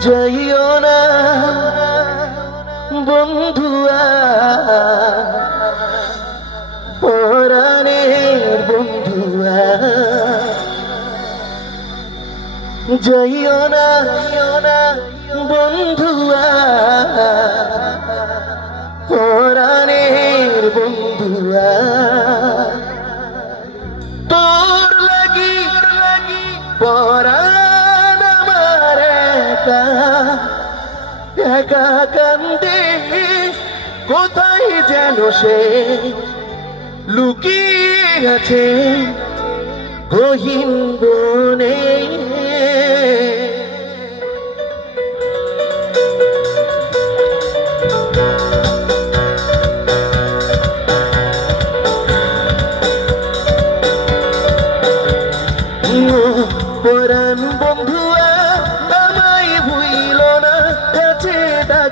যাইও না বন্ধুয়া। পরাণের বন্ধুয়া। যাইও না বন্ধুয়া। একা একা কান্দে কোথায় যেন সে লুকিয়ে আছে? গহীন বনে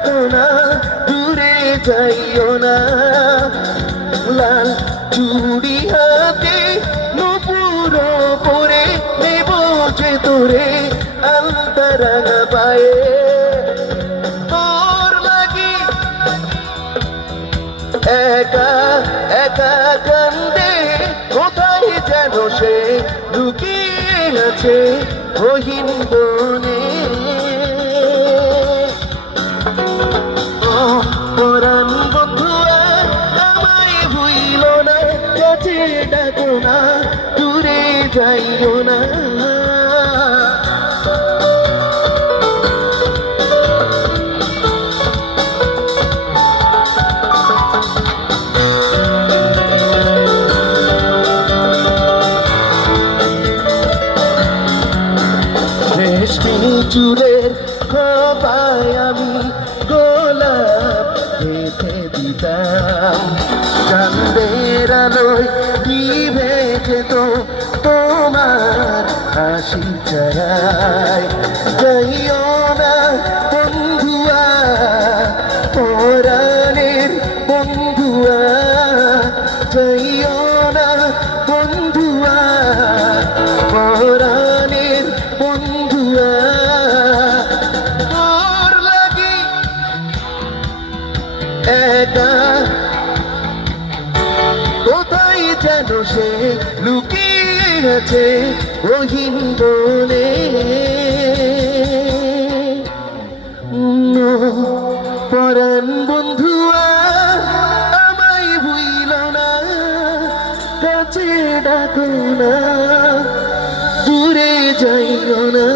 ডাকো না, দূরে যাইও না। লাল চুড়ি হাতে নুপুর পরে নেব যে তোরে আলতারাঙা পায়ে। তোর লাগি একা একা কান্দে, কোথায় যেন সে লুকিয়ে আছে রহিম বনে। ডাকো না দূরে যাইও না চুলের খোপায় আমি গোলাপ দিতাম। হাসি চায় যাইও না বন্ধুয়া, পরাণের বন্ধুয়া, যাইও না বন্ধুয়া, পরাণের বন্ধুয়া। তোর লাগি একা, কোথায় যেন সে লুকিয়ে আছে রহিম বলে পরাণ বন্ধুয়া আমায় ভুইল না কাছে ডাকো না দূরে যাইও না।